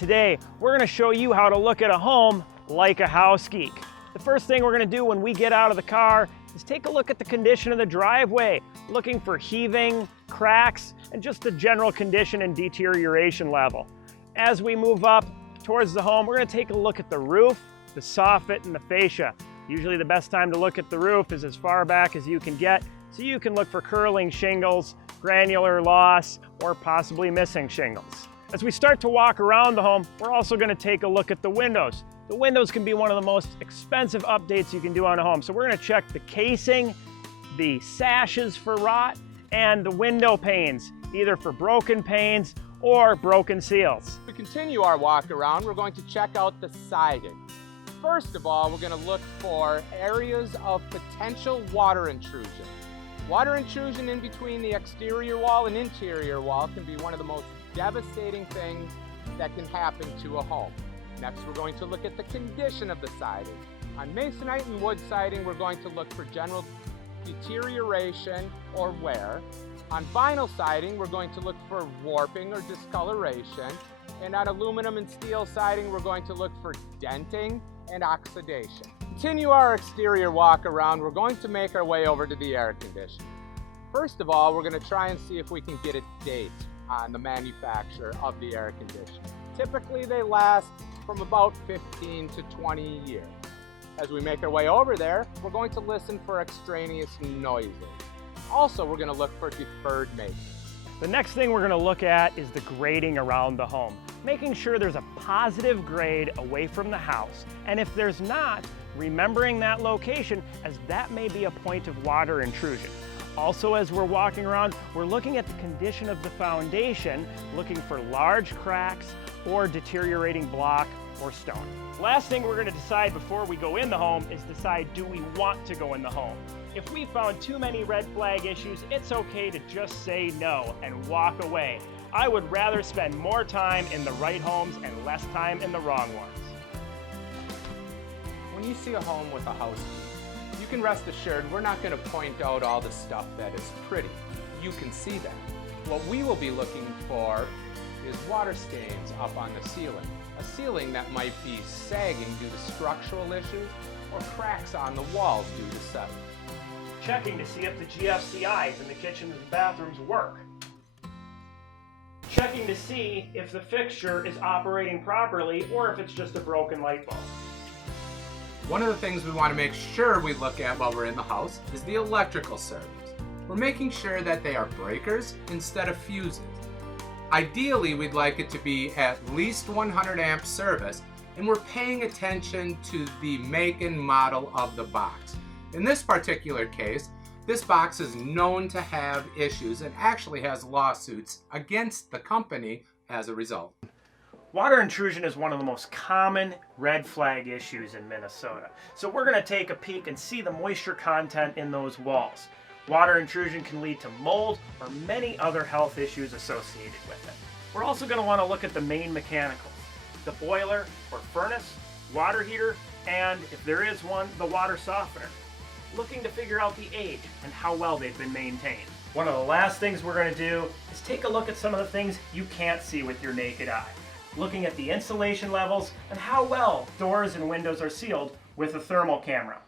Today, we're going to show you how to look at a home like a house geek. The first thing we're going to do when we get out of the car is take a look at the condition of the driveway, looking for heaving, cracks, and just the general condition and deterioration level. As we move up towards the home, we're going to take a look at the roof, the soffit, and the fascia. Usually the best time to look at the roof is as far back as you can get, so you can look for curling shingles, granular loss, or possibly missing shingles. As we start to walk around the home, we're also going to take a look at the windows. The windows can be one of the most expensive updates you can do on a home. So we're going to check the casing, the sashes for rot, and the window panes, either for broken panes or broken seals. To continue our walk around, we're going to check out the siding. First of all, we're going to look for areas of potential water intrusion. Water intrusion in between the exterior wall and interior wall can be one of the most devastating things that can happen to a home. Next, we're going to look at the condition of the siding. On masonite and wood siding, we're going to look for general deterioration or wear. On vinyl siding, we're going to look for warping or discoloration. And on aluminum and steel siding, we're going to look for denting and oxidation. Continue our exterior walk around. We're going to make our way over to the air conditioner. First of all, we're going to try and see if we can get a date on the manufacture of the air conditioner. Typically, they last from about 15 to 20 years. As we make our way over there, we're going to listen for extraneous noises. Also, we're going to look for deferred maintenance. The next thing we're going to look at is the grading around the home, making sure there's a positive grade away from the house. And if there's not, remembering that location, as that may be a point of water intrusion. Also, as we're walking around, we're looking at the condition of the foundation, looking for large cracks or deteriorating block or stone. Last thing we're going to decide before we go in the home is decide, do we want to go in the home? If we found too many red flag issues, it's okay to just say no and walk away. I would rather spend more time in the right homes and less time in the wrong ones. When you see a home with a house geek, you can rest assured we're not going to point out all the stuff that is pretty. You can see that. What we will be looking for is water stains up on the ceiling. A ceiling that might be sagging due to structural issues or cracks on the walls due to settling. Checking to see if the GFCIs in the kitchens and bathrooms work. Checking to see if the fixture is operating properly or if it's just a broken light bulb. One of the things we want to make sure we look at while we're in the house is the electrical service. We're making sure that they are breakers instead of fuses. Ideally, we'd like it to be at least 100 amp service, and we're paying attention to the make and model of the box. In this particular case, this box is known to have issues and actually has lawsuits against the company as a result. Water intrusion is one of the most common red flag issues in Minnesota. So we're going to take a peek and see the moisture content in those walls. Water intrusion can lead to mold or many other health issues associated with it. We're also going to want to look at the main mechanicals, the boiler or furnace, water heater, and if there is one, the water softener. Looking to figure out the age and how well they've been maintained. One of the last things we're going to do is take a look at some of the things you can't see with your naked eye. Looking at the insulation levels and how well doors and windows are sealed with a thermal camera.